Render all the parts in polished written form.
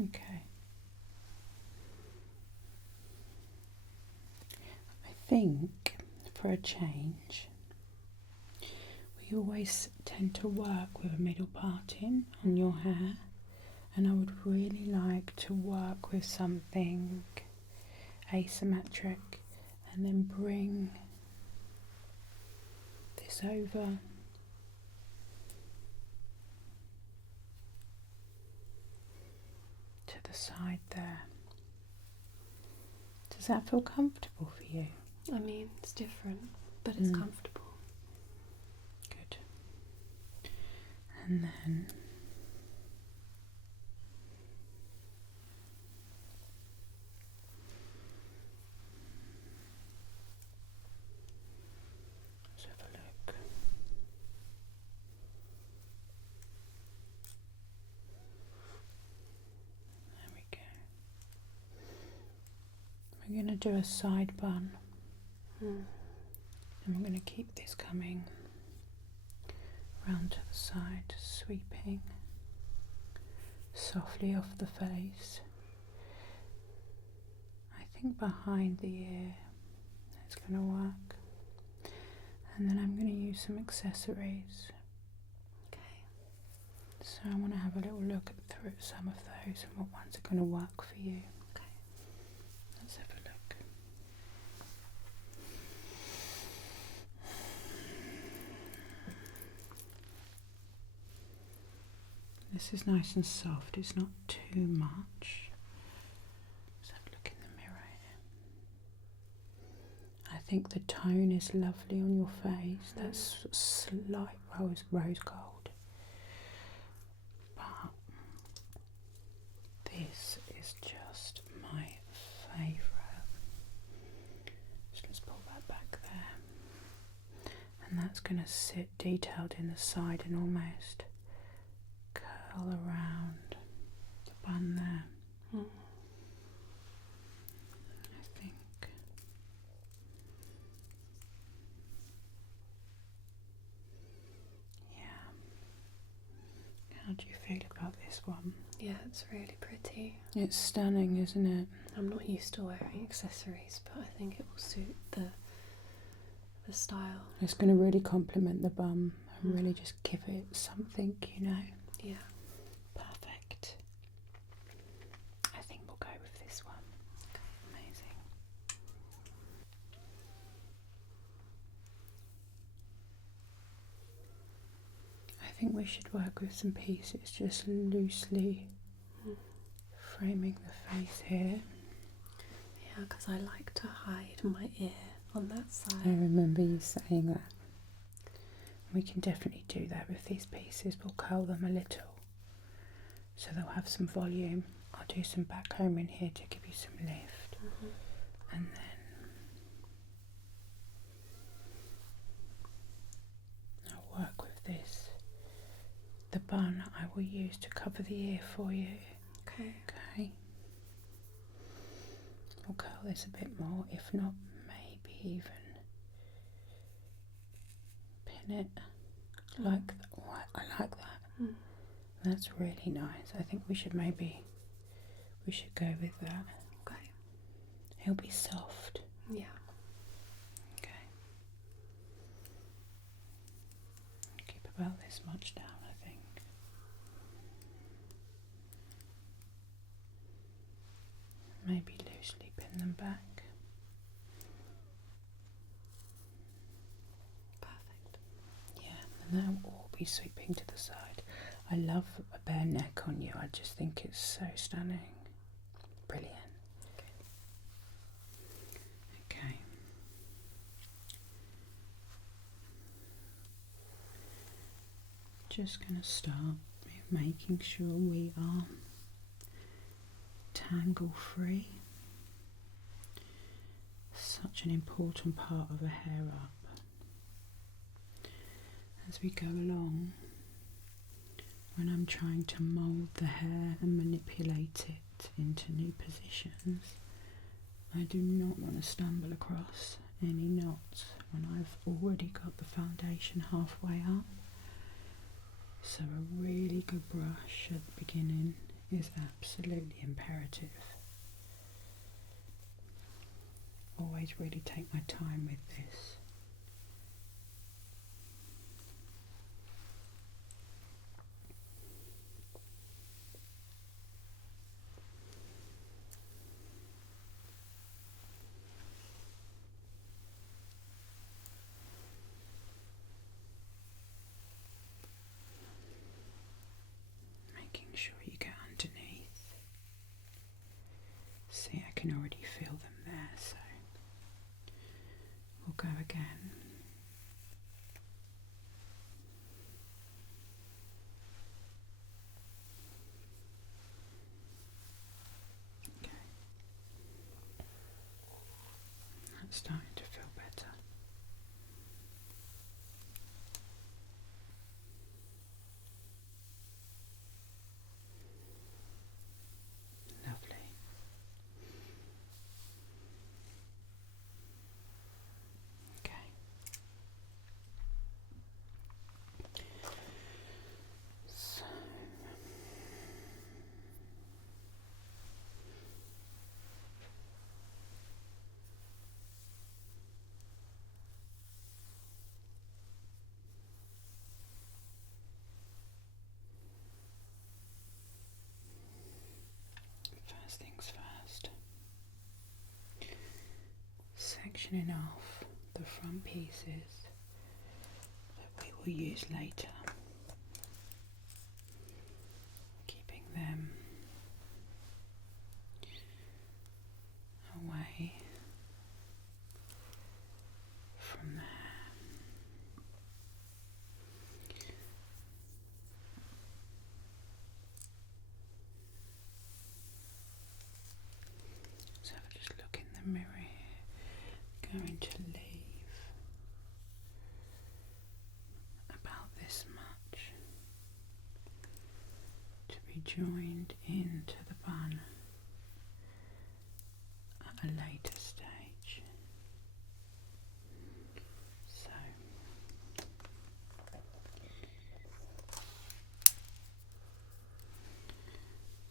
Okay. I think for a change, we always tend to work with a middle parting on your hair, and I would really like to work with something asymmetric and then bring this over to the side there. Does that feel comfortable for you? I mean, it's different, but it's comfortable. Good. And then let's have a look. There we go. We're going to do a side bun. And we're going to keep this coming round to the side, sweeping softly off the face. I think behind the ear it's going to work. And then I'm going to use some accessories. Okay. So I want to have a little look through some of those and what ones are going to work for you. Okay. Let's have a look. This is nice and soft, it's not too much. Let's have a look in the mirror here. I think the tone is lovely on your face. That's slight rose gold. But this is just my favourite. So let's pull that back there. And that's going to sit detailed in the side and almost curl around the bun there. I think. Yeah. How do you feel about this one? Yeah, it's really pretty. It's stunning, isn't it? I'm not used to wearing accessories, but I think it will suit the style. It's going to really complement the bum and really just give it something, you know. Yeah. Perfect. I think we'll go with this one. Okay. Amazing. I think we should work with some pieces, just loosely framing the face here. Yeah, because I like to hide my ear on that side. I remember you saying that. We can definitely do that with these pieces. We'll curl them a little so they'll have some volume. I'll do some back comb in here to give you some lift. And then I'll work with this. The bun I will use to cover the ear for you. Okay. Okay. We'll curl this a bit more, if not maybe even pin it like that. Oh, I like that. That's really nice. I think we should go with that. Okay. It'll be soft. Yeah. Okay. Keep about this much down, I think. Maybe loosely pin them back. Perfect. Yeah, and that will all be sweeping to the side. I love a bare neck on you. I just think it's so stunning. Brilliant. Okay. Just going to start with making sure we are tangle free. Such an important part of a hair up. As we go along, when I'm trying to mould the hair and manipulate it into new positions, I do not want to stumble across any knots when I've already got the foundation halfway up. So a really good brush at the beginning is absolutely imperative. Always really take my time with this. Making sure you get underneath. See, I can already feel them there, so we'll go again. Okay. That's starting to feel better. Lovely. Okay. So first things first. Sectioning off the front pieces that we will use later, keeping them away from there. So if I just look in the mirror here, going to leave about this much to be joined into the bun at a later stage. So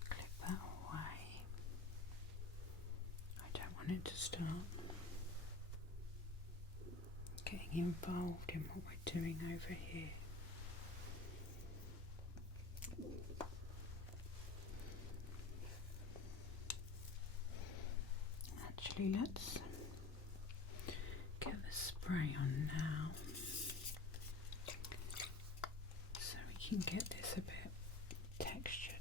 clip that away. I don't want it to start getting involved in what we're doing over here. Actually, let's get the spray on now so we can get this a bit textured.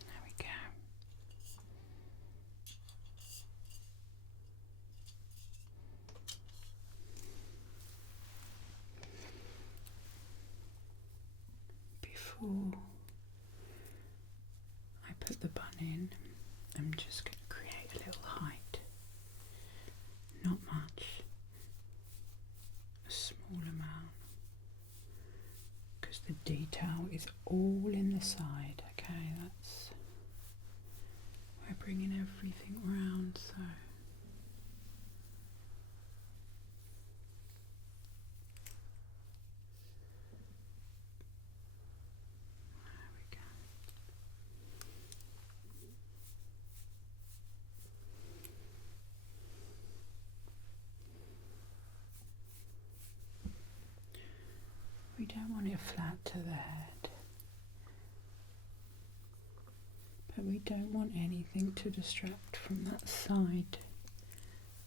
There we go. Before I put the bun in, I'm just going to create a little height. Not much, a small amount, because the detail is all in the side. Okay, that's we're bringing everything round, so there we go. We don't want it flat to the head, but we don't want anything to distract from that side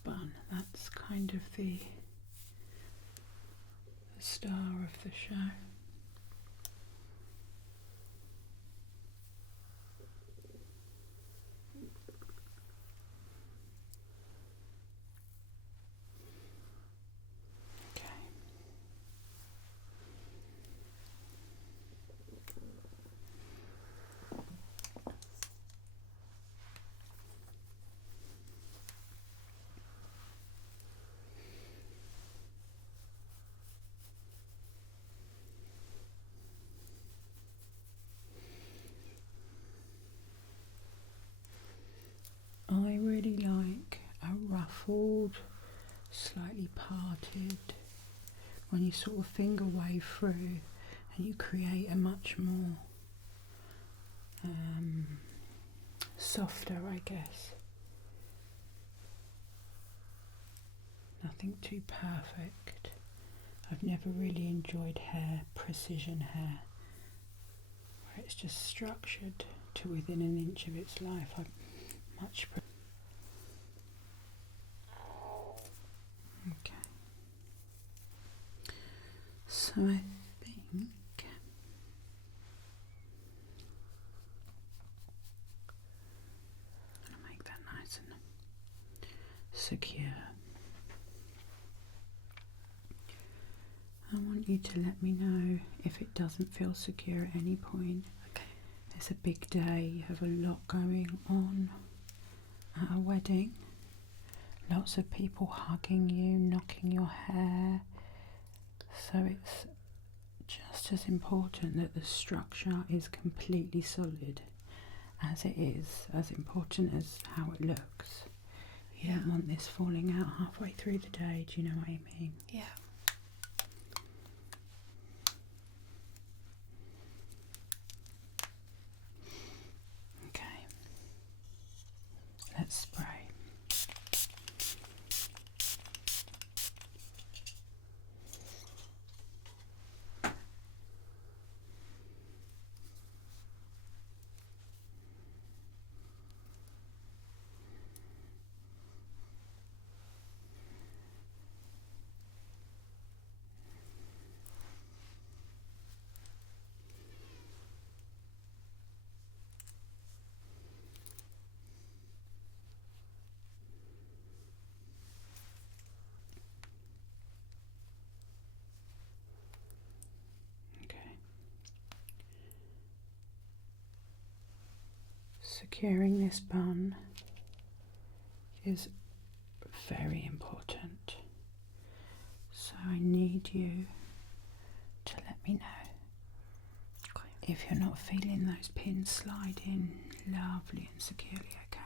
bun. That's kind of the star of the show. Okay. parted, when you sort of finger wave through and you create a much more softer, I guess. Nothing too perfect. I've never really enjoyed hair, precision hair, where it's just structured to within an inch of its life. I much prefer. Okay. So I think I'm going to make that nice and secure. I want you to let me know if it doesn't feel secure at any point. Okay. It's a big day, you have a lot going on at a wedding. Lots of people hugging you, knocking your hair. So it's just as important that the structure is completely solid as it is as important as how it looks. You don't want this falling out halfway through the day, do you know what I mean? Yeah. Okay, let's spray. Securing this bun is very important, so I need you to let me know if you're not feeling those pins slide in lovely and securely, okay?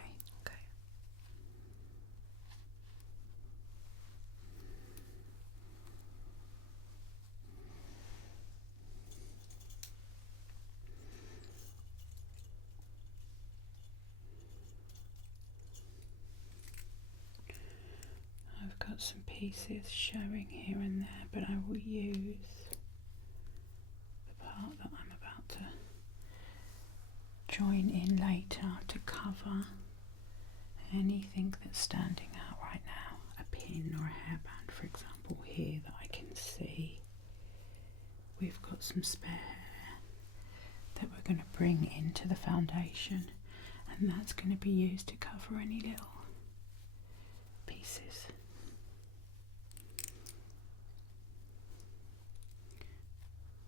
Okay. I've got some pieces showing here and there, but I will use the part that I'm about to join in later to cover anything that's standing out right now. A pin or a hairband, for example, here that I can see. We've got some spare hair that we're going to bring into the foundation, and that's going to be used to cover any little pieces.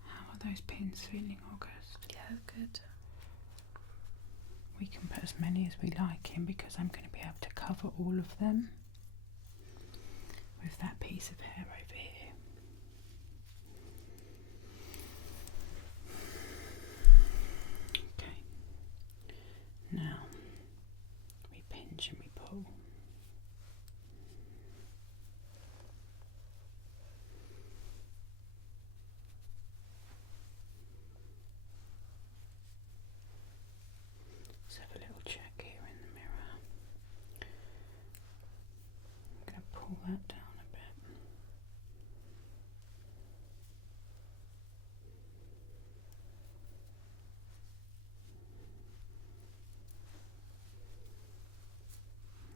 How are those pins feeling, August? Yeah, good. We can put as many as we like in because I'm going to be able to cover all of them with that piece of hair over here. Okay, now we pinch and we pull. Let's have a little check here in the mirror. I'm going to pull that down a bit.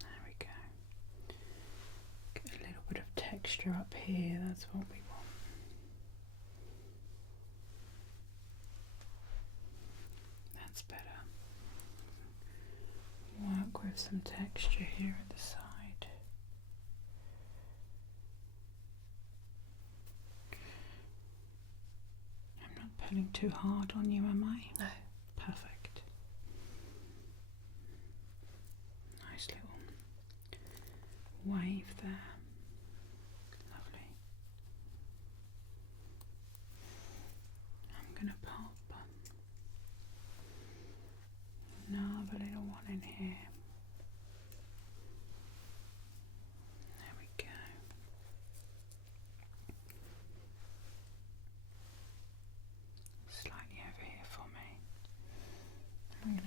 There we go. Get a little bit of texture up here, that's what we want. That's better. Work with some texture here at the side. I'm not pulling too hard on you, am I? No. Perfect. Nice little wave there. Lovely. I'm going to pop another little one in here. There we go.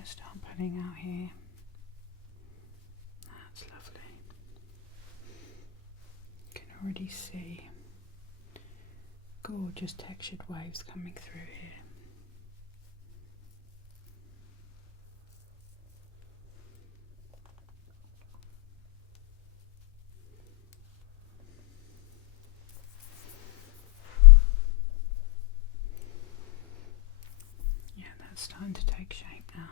to start pulling out here. That's lovely. You can already see gorgeous textured waves coming through here. Yeah, that's starting to take shape now.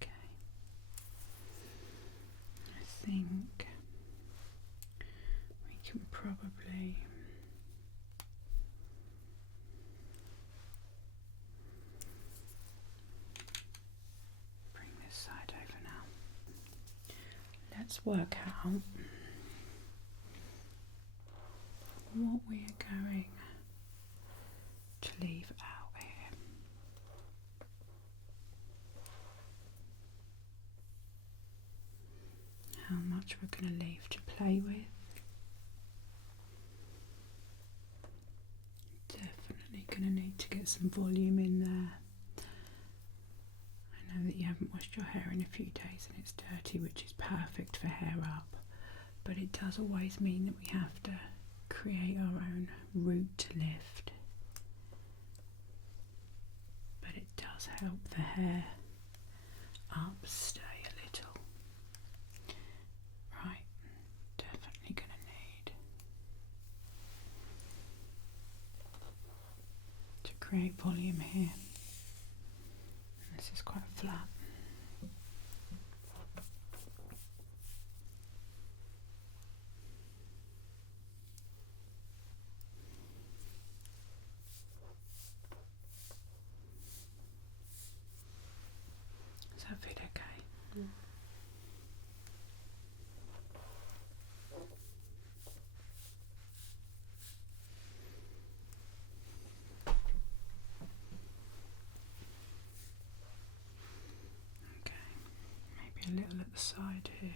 Okay. I think we can probably bring this side over now. Let's work out what we are going to leave out here. How much we're going to leave to play with. Definitely going to need to get some volume in there. I know that you haven't washed your hair in a few days and it's dirty, which is perfect for hair up, but it does always mean that we have to create our own route to lift. But it does help the hair upstay a little. Right, definitely going to need to create volume here. This is quite flat. Does that feel okay? Mm. Okay, maybe a little at the side here.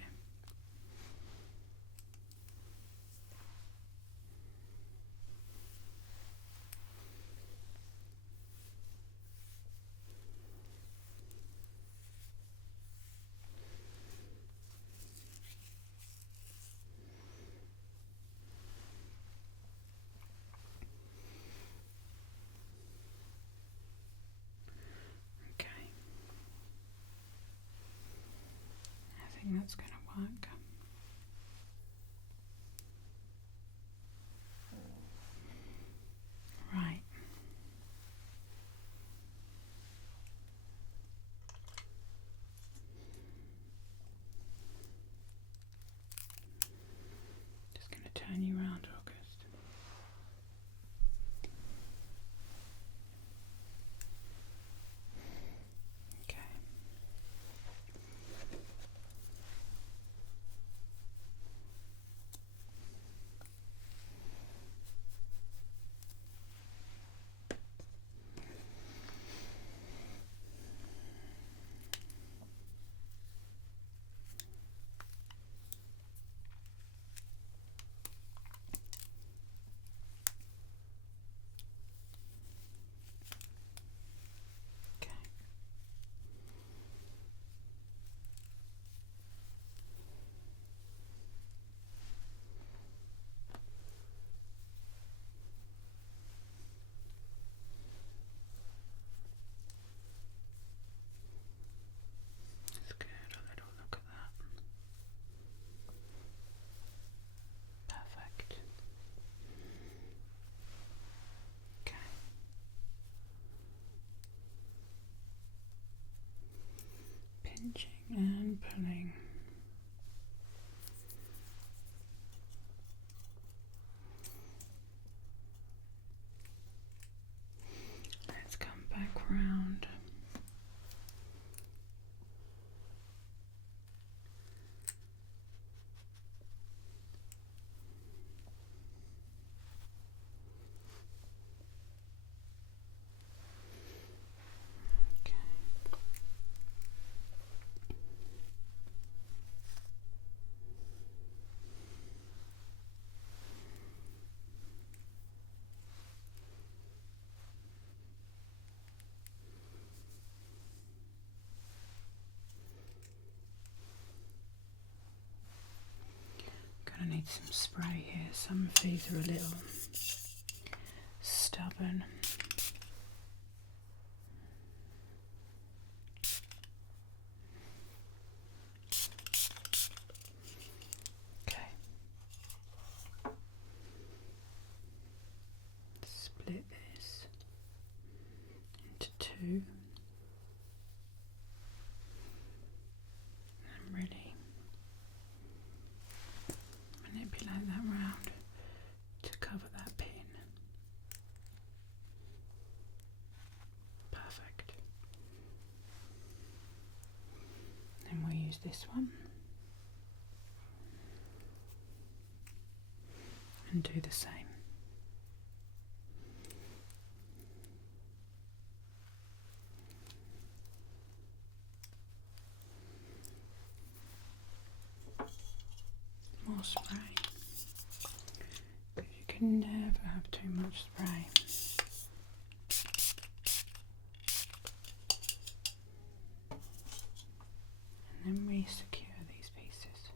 Okay, I think that's going to work. Right. Just going to turn you around, August. Okay. Okay. That's good. A little look at that. Perfect. Okay. Pinching and pulling. Let's come back round. Okay. need some spray here. Some of these are a little stubborn. Okay. Split this into two. And really manipulate that round to cover that pin. Perfect. Then we'll use this one and do the same. More spray, because you can never have too much spray. And then re-secure these pieces.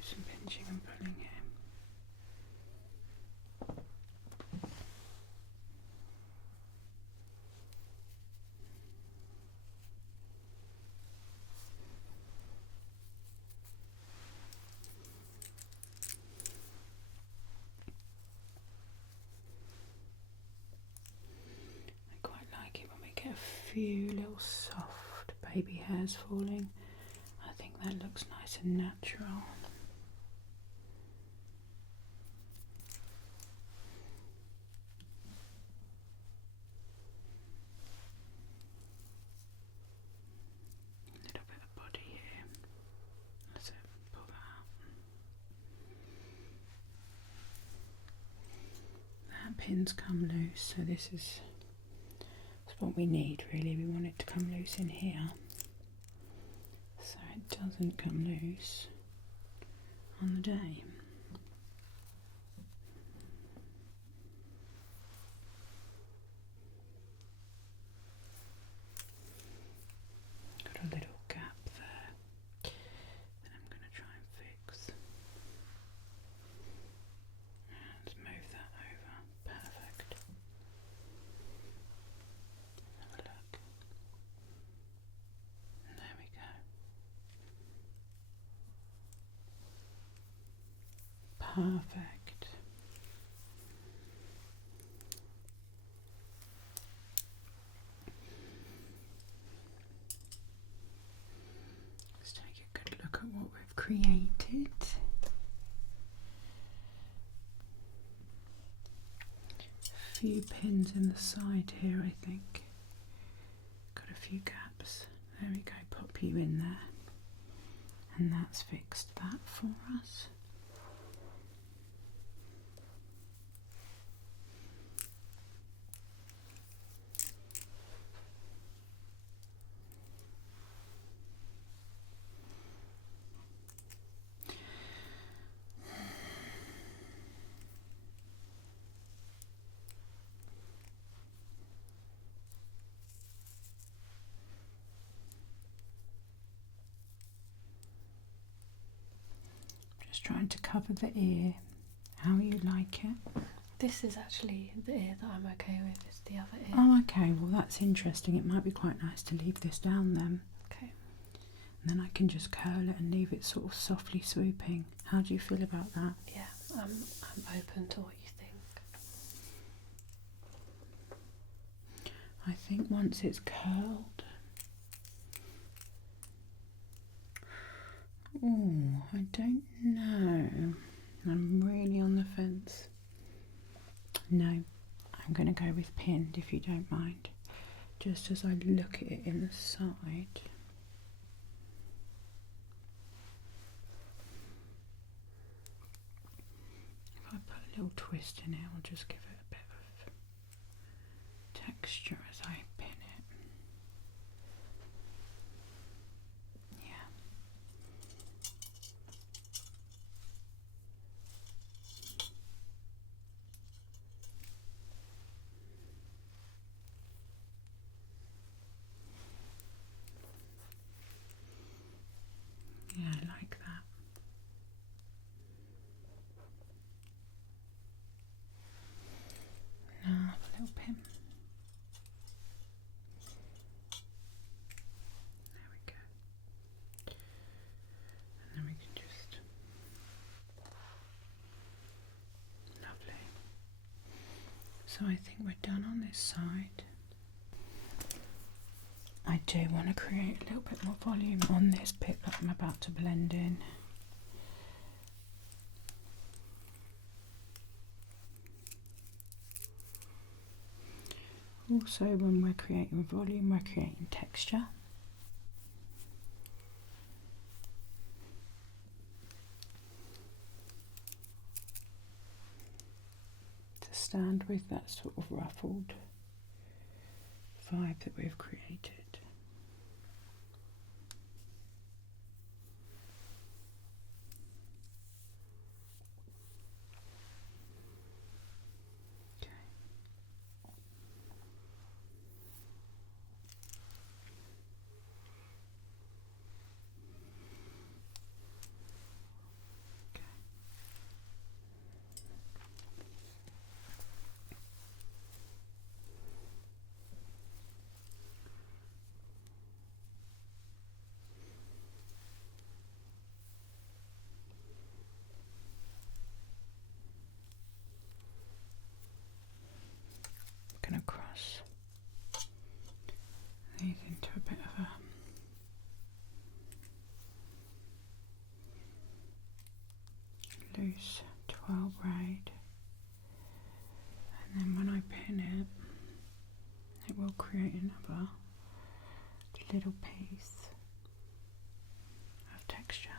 Some pinching and pulling here. I quite like it when we get a few little soft baby hairs falling. I think that looks nice and natural. Pins come loose, so this is what we need really. We want it to come loose in here so it doesn't come loose on the day. Got a little gap there that I'm going to try and fix. Let's move that over. Perfect. Have a look. And there we go. Perfect. Let's take a good look at what we've created. A few pins in the side here, I think. Got a few gaps. There we go, pop you in there. And that's fixed that for us. Just trying to cover the ear how you like it. This is actually the ear that I'm okay with, it's the other ear. Oh, okay, well that's interesting. It might be quite nice to leave this down then. Okay. And then I can just curl it and leave it sort of softly swooping. How do you feel about that? Yeah, I'm open to what you think. I think once it's curled... Oh, I don't know. I'm really on the fence. No, I'm going to go with pinned if you don't mind. Just as I look at it in the side. little twist in it. I'll just give it a bit of texture as I pin it. Yeah. Yeah, I like that. Now a little pin. There we go. And then we can just... Lovely. So I think we're done on this side. I do want to create a little bit more volume on this bit that I'm about to blend in. Also, when we're creating volume, we're creating texture. To stand with that sort of ruffled vibe that we've created. Going to cross these into a bit of a loose twirl braid, and then when I pin it, it will create another little piece of texture.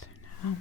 So now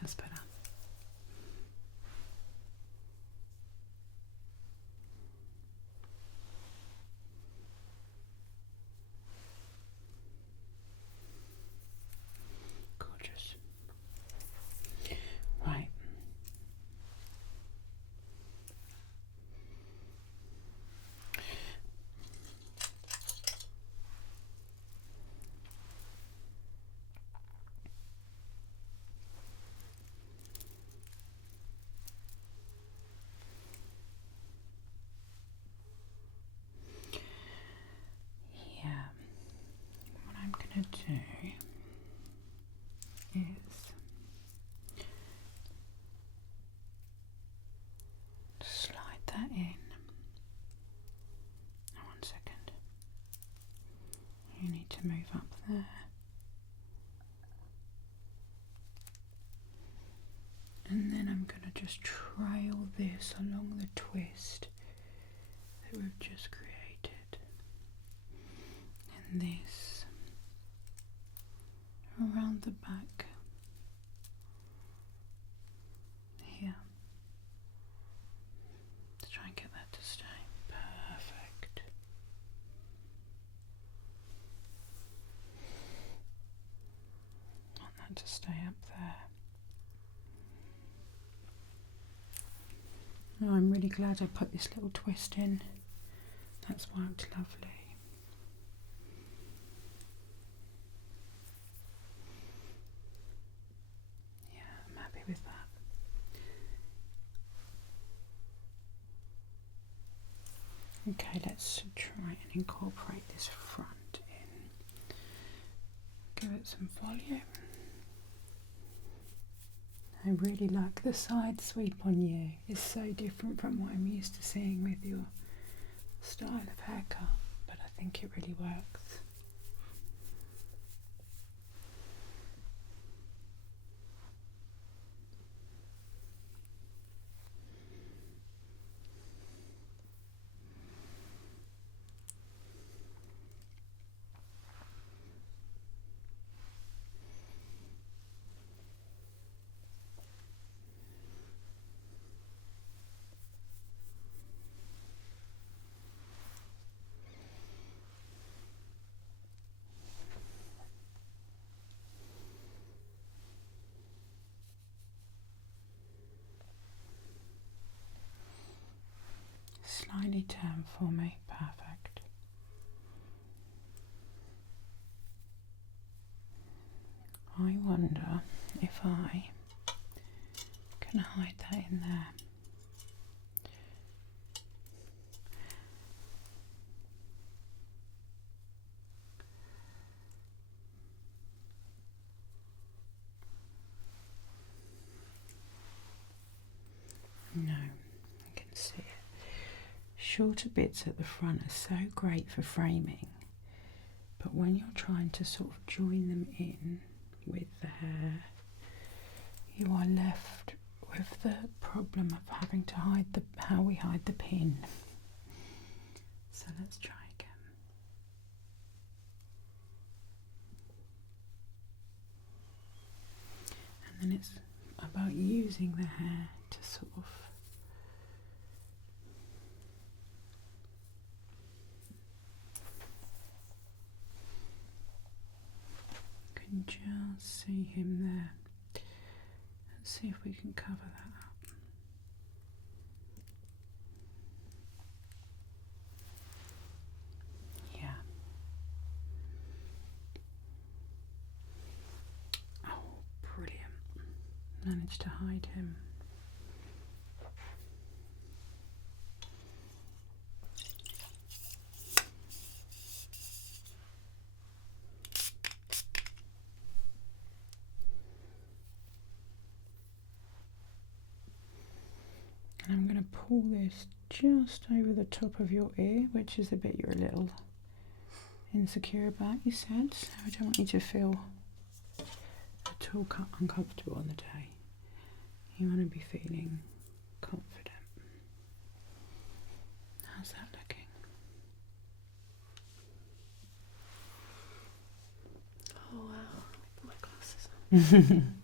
that's better. Gorgeous. Right. Yeah. What I'm going to do is slide that in. Oh, 1 second. You need to move up there. And then I'm going to just trail this along the twist that we've just created. And this around the back here. stay up there. Oh, I'm really glad I put this little twist in. That's worked lovely. Yeah, I'm happy with that. Okay, let's try and incorporate this front in. Give it some volume. I really like the side sweep on you. It's so different from what I'm used to seeing with your style of haircut, but I think it really works. Slightly turn for me, perfect. I wonder if I can hide that in there. No, I can see it. Shorter bits at the front are so great for framing, but when you're trying to sort of join them in with the hair, you are left with the problem of having to hide how we hide the pin. So let's try again. And then it's about using the hair to sort of can just see him there. Let's see if we can cover that up. Yeah. Oh, brilliant. Managed to hide him. And I'm going to pull this just over the top of your ear, which is the bit you're a little insecure about, you said. So I don't want you to feel at all uncomfortable on the day. You want to be feeling confident. How's that looking? Oh wow, put my glasses on.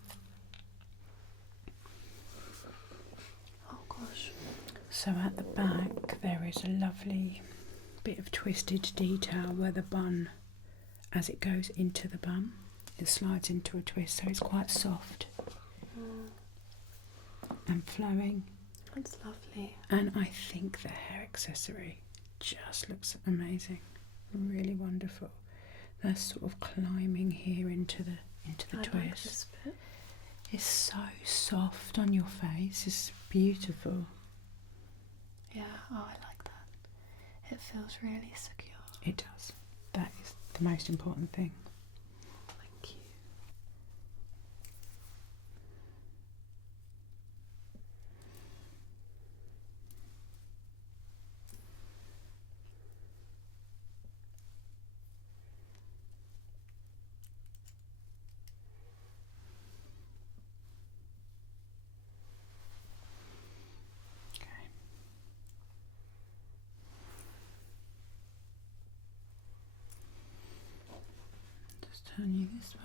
Oh gosh. So at the back there is a lovely bit of twisted detail where the bun, as it goes into the bun, it slides into a twist, so it's quite soft and flowing. That's lovely. And I think the hair accessory just looks amazing, really wonderful. That's sort of climbing here into the I twist. like this bit. It's so soft on your face. It's beautiful. Yeah, oh, I like that. It feels really secure. It does. That is the most important thing. Thank you. Okay. Just turn you this way.